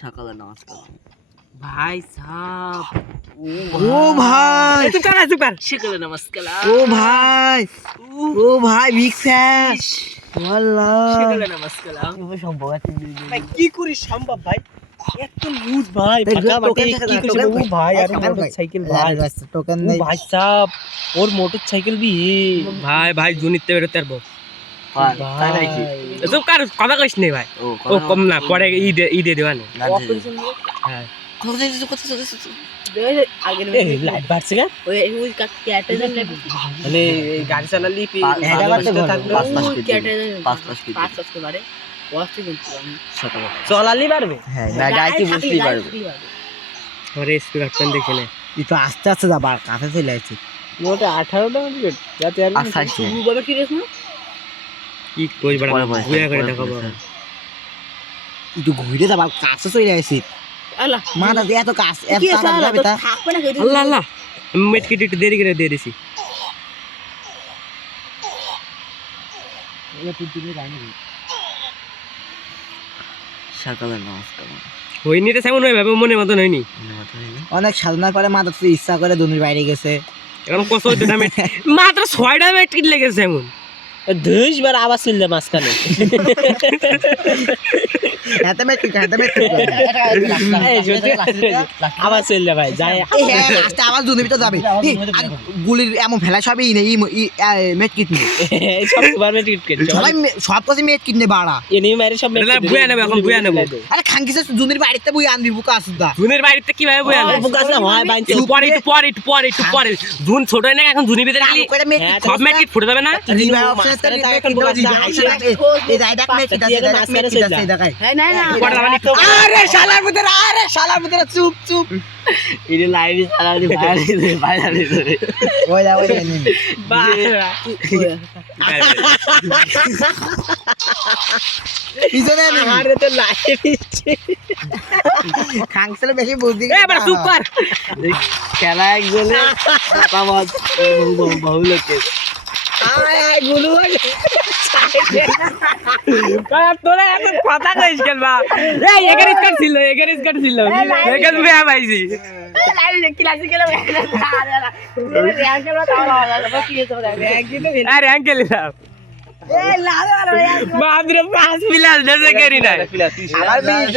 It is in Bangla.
সকালে নামাজ পড়ো ভাই সাহেব ও ভাই তুই কানা সুপার সকালে নামাজ কালা ও ভাই বিগ ফ্যান আল্লাহ সকালে নামাজ কালা সম্ভব আছে ভাই কি করি সম্ভব ভাই এত লুজ ভাই ফাঁকা মাঠে কি করি ও ভাই আর মোটরসাইকেল ভাই টোকেন ও নেই ভাই সাহেব ওর মোটরসাইকেল বি ভাই জুনিতে বেরোতে পারবো তাই নাকি এসব কার কথা কইস নে ভাই ও কম না পরে ঈদে দেওয়া না হ্যাঁ লাইট বাড়ছে গা মানে গাড়ি চালালি চলালি পারবে হ্যাঁ গাড়ি বুঝতেই পারবে পরে স্পিকারটা দেখে নে ই তো আস্তে আস্তে যাবার কাছে চলে আসছে মোটে 18টা মিনিট যাতে আর কি কই বড় ঘুরে করে দেখাবো ই তো ঘুরে যাবার কাছে চলে আসছে আল্লাহ মাথা দিয়ে এত কাছে এত তাড়াতাড়ি যাবে তা আল্লাহ আল্লাহ মেটকিট একটু দেরি করে দিয়ে দিছি সকালে নামাজ পড়ো হইনি রে সেমন ভাবে মনে মতন হয়নি অনেক সাধনার পরে মাথা তো ইচ্ছা করে দুনির বাইরে গেছে এখন কত হইতো না মাত্র 6টা মেটকিট লেগেছে এমন 10 বার আবার চললে মাঝখানে হাতে মেট আবার চললে ভাই যাই লাস্টে আবার দুনির ভিতর যাবে গুলির এমন ফেলা সবই নেই মেট কিট নেই সব বার মেটকিট কেন সবাই সব কাছে মেট কিট নেই বাড়া এনি মাইরে সব বুয়া নেবে এখন বুয়া নেব আরে খানকিসে দুনির বাড়িতে বই আনবি বুকা আসুদা জুনের বাড়িতে কিভাবে বুয়া নেব বুকা আসলে হয় বাইতে পরে জুন ছোট না এখন জুনি ভিতরে খালি সব মেটকিট ফুটে যাবে না রিভাই অপশন আছে এই রাইডাক মেট কিট আছে দেখাই আরে শালার ভিতরে চুপ এটা লাইভে চালালি ভাইরালি ধরে ওই নেই পিছনে আরে তো লাইভ দিচ্ছে খাংসলে বেশি বুদ্ধি এবার চুপ কর খেলা একজনে মতামত বহু লোকের আয় গুলু তোরা এত কথা কইস কেন বা এই এগারিস কাটছিল এগারিস বেয়া পাইছি আরে আঙ্কেল সাহেব বাদরে 5 মিলাস দেশে করি না আমার বিশ